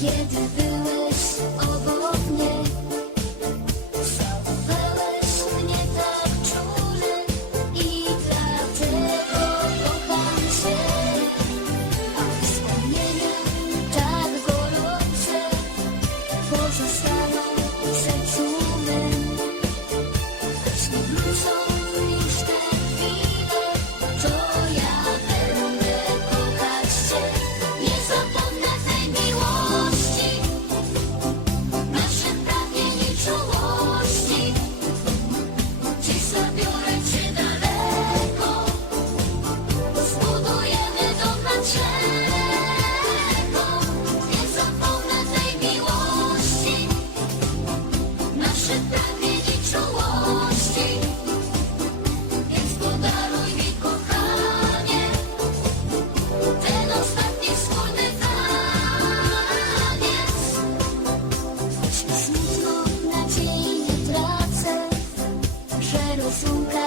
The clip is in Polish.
Kiedy byłeś obok mnie Całowałeś mnie tak czule I dlatego kocham cię. A wspomnienia tak gorące Pozostaną przed czumem Choć nie wrócą Pero nunca